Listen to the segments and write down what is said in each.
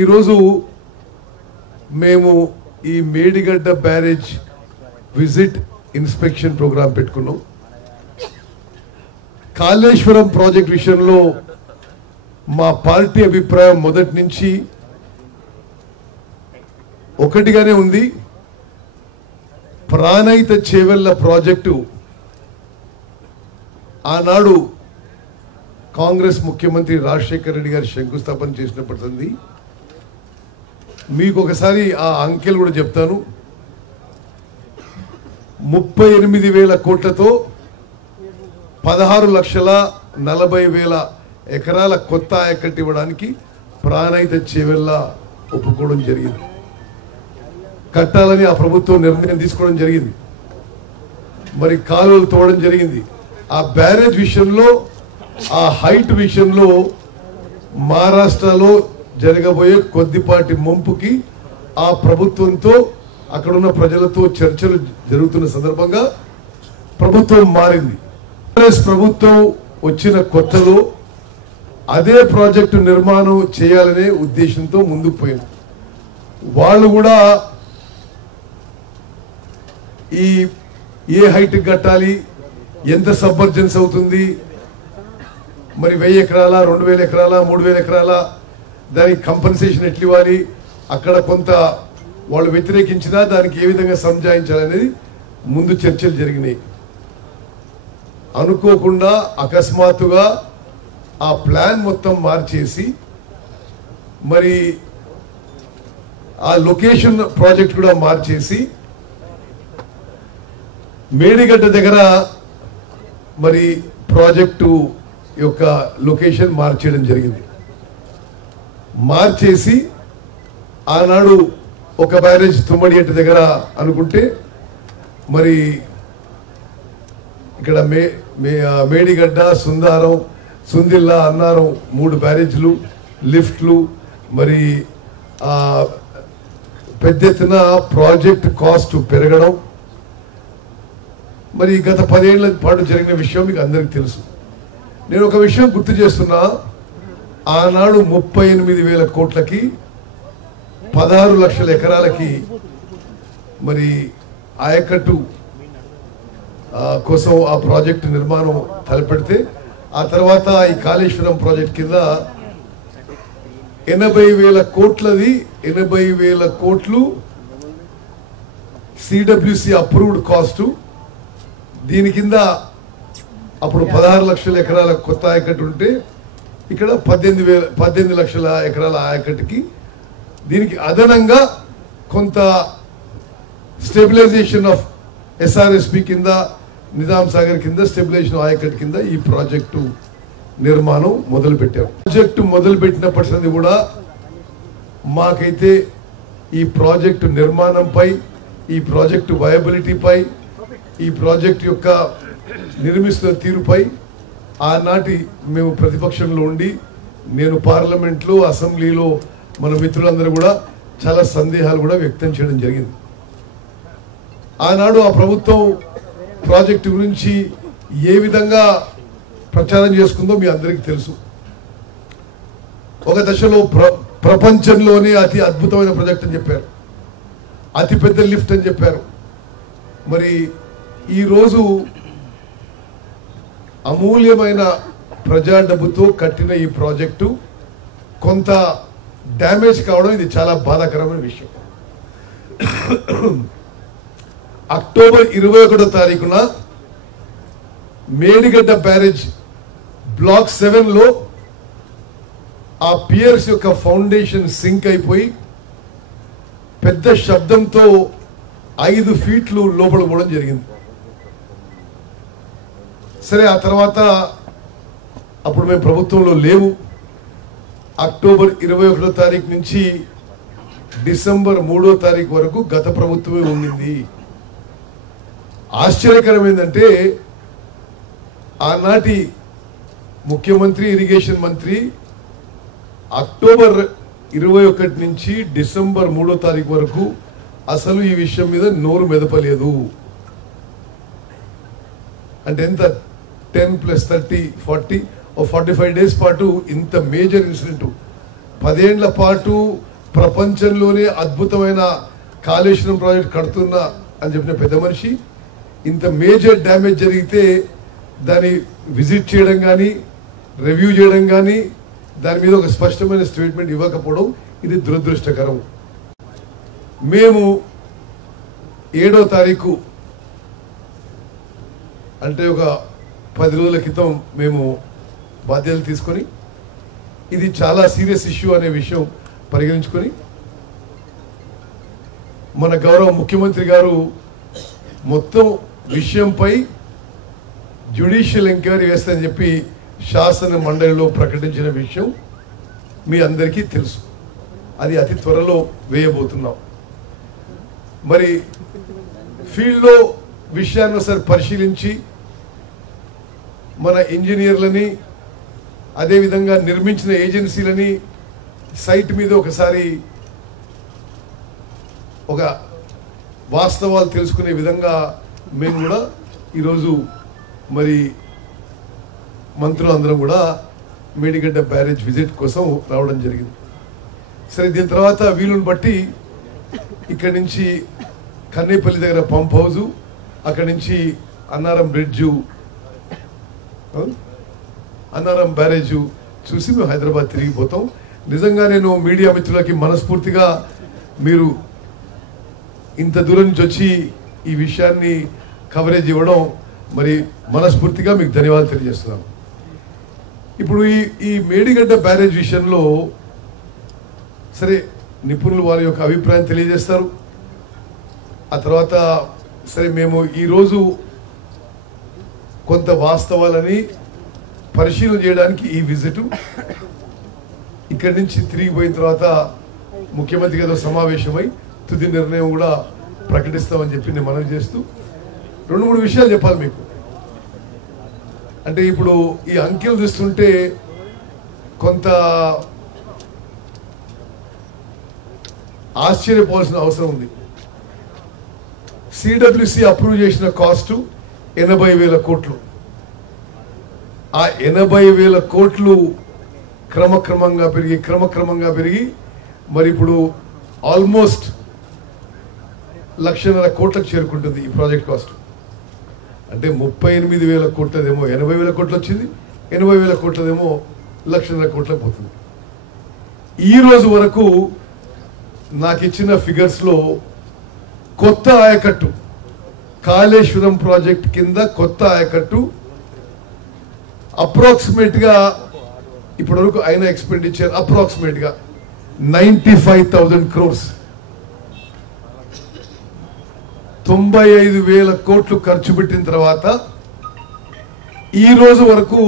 ఈరోజు మేము ఈ Medigadda barrage visit inspection program పెట్టుకున్నాం. కాళేశ్వరం ప్రాజెక్ట్ విషయంలో మా పార్టీ అభిప్రాయం మొదటి నుంచి ఒకటిగానే ఉంది. ప్రాణహిత చేవెళ్ల ప్రాజెక్టు ఆనాడు కాంగ్రెస్ ముఖ్యమంత్రి రాజశేఖర రెడ్డి గారు శంకుస్థాపన చేసినప్పటిది. మీకు ఒకసారి ఆ అంకెలు కూడా చెప్తాను. 38,000 కోట్లతో 16,40,000 ఎకరాల కొత్త ఆయకట్టు ఇవ్వడానికి ప్రాణహిత చేవెళ్ల ఒప్పుకోవడం జరిగింది. కట్టాలని ఆ ప్రభుత్వం నిర్ణయం తీసుకోవడం జరిగింది. మరి కాలువలు తోవడం జరిగింది. ఆ బ్యారేజ్ విషయంలో, ఆ హైట్ విషయంలో మహారాష్ట్రలో జరగబోయే కొద్దిపాటి ముంపుకి ఆ ప్రభుత్వంతో అక్కడున్న ప్రజలతో చర్చలు జరుగుతున్న సందర్భంగా ప్రభుత్వం మారింది. కాంగ్రెస్ ప్రభుత్వం వచ్చిన కొత్తలో అదే ప్రాజెక్టు నిర్మాణం చేయాలనే ఉద్దేశంతో ముందుకు పోయింది. వాళ్ళు కూడా ఈ ఏ హైట్ కట్టాలి, ఎంత సబ్మర్జెన్స్ అవుతుంది, మరి 1000 ఎకరాల, 2000 ఎకరాల, 3000 ఎకరాల, దానికి కంపెన్సేషన్ ఎట్లు ఇవ్వాలి, అక్కడ కొంత వాళ్ళు వ్యతిరేకించినా దానికి ఏ విధంగా సంజాయించాలనేది ముందు చర్చలు జరిగినాయి. అనుకోకుండా అకస్మాత్తుగా ఆ ప్లాన్ మొత్తం మార్చేసి మరి ఆ లొకేషన్ ప్రాజెక్ట్ కూడా మార్చేసి మేడిగడ్డ దగ్గర మరి ప్రాజెక్టు యొక్క లొకేషన్ మార్చేయడం జరిగింది. మార్చేసి ఆనాడు ఒక బ్యారేజ్ తుమ్మడిగట్ట దగ్గర అనుకుంటే మరి ఇక్కడ మేడిగడ్డ, సుందారం, సుందిల్లా, అన్నారం 3 బ్యారేజ్లు, లిఫ్ట్లు, మరి పెద్ద ఎత్తున ప్రాజెక్ట్ కాస్ట్ పెరగడం, మరి గత 10 ఏళ్ల పాటు జరిగిన విషయం మీకు అందరికీ తెలుసు. నేను ఒక విషయం గుర్తు చేస్తున్నా. ఆనాడు 38,000 కోట్లకి 16 లక్షల ఎకరాలకి మరి ఆయకట్టు కోసం ఆ ప్రాజెక్టు నిర్మాణం తలపెడితే, ఆ తర్వాత ఈ కాళేశ్వరం ప్రాజెక్ట్ కింద 80,000 కోట్లది, 80,000 కోట్లు సిడబ్ల్యూసి అప్రూవ్డ్ కాస్ట్. దీని కింద అప్పుడు 16 లక్షల ఎకరాల కొత్త ఆయకట్టు ఉంటే ఇక్కడ 18 లక్షల ఎకరాల ఆయకట్టుకి దీనికి అదనంగా కొంత స్టెబిలైజేషన్ ఆఫ్ ఎస్ఆర్ఎస్పి కింద, నిజాం సాగర్ కింద స్టెబిలైజేషన్ ఆయకట్టు కింద ఈ ప్రాజెక్టు నిర్మాణం మొదలు పెట్టాం. ప్రాజెక్టు మొదలు పెట్టినప్పటి కూడా మాకైతే ఈ ప్రాజెక్టు నిర్మాణంపై, ఈ ప్రాజెక్టు వయబిలిటీపై, ఈ ప్రాజెక్ట్ యొక్క నిర్మిస్తున్న తీరుపై ఆనాటి మేము ప్రతిపక్షంలో ఉండి, నేను పార్లమెంట్లో, అసెంబ్లీలో మన మిత్రులందరూ కూడా చాలా సందేహాలు కూడా వ్యక్తం చేయడం జరిగింది. ఆనాడు ఆ ప్రభుత్వం ప్రాజెక్టు గురించి ఏ విధంగా ప్రచారం చేసుకుందో మీ అందరికీ తెలుసు. ఒక దశలో ప్రపంచంలోనే అతి అద్భుతమైన ప్రాజెక్ట్ అని చెప్పారు, అతిపెద్ద లిఫ్ట్ అని చెప్పారు. మరి ఈరోజు అమూల్యమైన ప్రజా డబ్బుతో కట్టిన ఈ ప్రాజెక్టు కొంత డ్యామేజ్ కావడం ఇది చాలా బాధాకరమైన విషయం. అక్టోబర్ 21వ తారీఖున మేడిగడ్డ బ్యారేజ్ బ్లాక్ 7లో ఆ పియర్స్ యొక్క ఫౌండేషన్ సింక్ అయిపోయి పెద్ద శబ్దంతో 5 ఫీట్లు లోపల పోవడం జరిగింది. సరే, ఆ తర్వాత అప్పుడు మేము ప్రభుత్వంలో లేవు. అక్టోబర్ 21వ తారీఖు నుంచి డిసెంబర్ 3వ తారీఖు వరకు గత ప్రభుత్వమే ఉండింది. ఆశ్చర్యకరం ఏంటంటే ఆనాటి ముఖ్యమంత్రి, ఇరిగేషన్ మంత్రి అక్టోబర్ 21 నుంచి డిసెంబర్ 3వ తారీఖు వరకు అసలు ఈ విషయం మీద నోరు మెదపలేదు. అంటే ఎంత 10 + 30 40 45 డేస్ పాటు ఇంత మేజర్ ఇన్సిడెంట్ 10 ఏళ్ల పాటు ప్రపంచంలోనే అద్భుతమైన కాళేశ్వరం ప్రాజెక్ట్ కడుతున్నా అని చెప్పిన పెద్ద మనిషి ఇంత మేజర్ డ్యామేజ్ జరిగితే దాన్ని విజిట్ చేయడం కానీ రివ్యూ చేయడం కానీ దాని మీద ఒక స్పష్టమైన స్టేట్మెంట్ ఇవ్వకపోవడం ఇది దురదృష్టకరం. మేము 7వ తారీఖు అంటే ఒక 10 రోజుల క్రితం మేము బాధ్యతలు తీసుకొని ఇది చాలా సీరియస్ ఇష్యూ అనే విషయం పరిగణించుకొని మన గౌరవ ముఖ్యమంత్రి గారు మొత్తం విషయంపై జ్యుడిషియల్ ఎంక్వైరీ వేస్తారని చెప్పి శాసన మండలిలో ప్రకటించిన విషయం మీ అందరికీ తెలుసు. అది అతి త్వరలో వేయబోతున్నాం. మరి ఫీల్డ్లో విషయాన్ని ఒకసారి పరిశీలించి మన ఇంజనీర్లని అదేవిధంగా నిర్మించిన ఏజెన్సీలని సైట్ మీద ఒకసారి ఒక వాస్తవాలు తెలుసుకునే విధంగా మేము కూడా ఈరోజు మరి మంత్రులందరం కూడా మేడిగడ్డ బ్యారేజ్ విజిట్ కోసం రావడం జరిగింది. సరే, దీని తర్వాత వీలుని బట్టి ఇక్కడి నుంచి కన్నేపల్లి దగ్గర పంప్ హౌజు, అక్కడి నుంచి అన్నారం బ్రిడ్జు, అన్నారం బ్యారేజు చూసి మేము హైదరాబాద్ తిరిగిపోతాం. నిజంగా నేను మీడియా మిత్రులకి మనస్ఫూర్తిగా మీరు ఇంత దూరం నుంచి వచ్చి ఈ విషయాన్ని కవరేజ్ ఇవ్వడం మరి మనస్ఫూర్తిగా మీకు ధన్యవాదాలు తెలియజేస్తున్నాను. ఇప్పుడు ఈ మేడిగడ్డ బ్యారేజ్ విషయంలో సరే నిపుణులు వారి యొక్క అభిప్రాయం తెలియజేస్తారు. ఆ తర్వాత సరే మేము ఈరోజు కొంత వాస్తవాలని పరిశీలన చేయడానికి ఈ విజిట్, ఇక్కడి నుంచి తిరిగిపోయిన తర్వాత ముఖ్యమంత్రి గారితో సమావేశమై తుది నిర్ణయం కూడా ప్రకటిస్తామని చెప్పి నేను మనవి చేస్తూ 2-3 విషయాలు చెప్పాలి మీకు. అంటే ఇప్పుడు ఈ అంకెలు చూస్తుంటే కొంత ఆశ్చర్యపోవాల్సిన అవసరం ఉంది. సిడబ్ల్యూసి అప్రూవ్ చేసిన కాస్ట్ 80,000 కోట్లు. ఆ 80,000 కోట్లు క్రమక్రమంగా పెరిగి మరి ఇప్పుడు ఆల్మోస్ట్ 1,50,000 కోట్లకు చేరుకుంటుంది ఈ ప్రాజెక్ట్ కాస్ట్. అంటే 38,000 కోట్లదేమో 80,000 కోట్లు వచ్చింది, 80,000 కోట్లదేమో 1,00,000 కోట్లకు పోతుంది. ఈ రోజు వరకు నాకు ఇచ్చిన ఫిగర్స్లో కొత్త ఆయకట్టు కాళేశ్వరం ప్రాజెక్ట్ కింద కొత్త ఆయకట్టు అప్రాక్సిమేట్గా ఇప్పటి వరకు అయిన ఎక్స్పెండిచర్ అప్రాక్సిమేట్గా 95,000 crores, 95,000 కోట్లు ఖర్చు పెట్టిన తర్వాత ఈ రోజు వరకు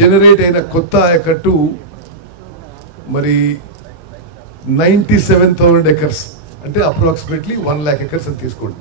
జనరేట్ అయిన కొత్త ఆయకట్టు మరి 97,000 acres, అంటే అప్రాక్సిమేట్లీ 1 lakh acres అని తీసుకోండి.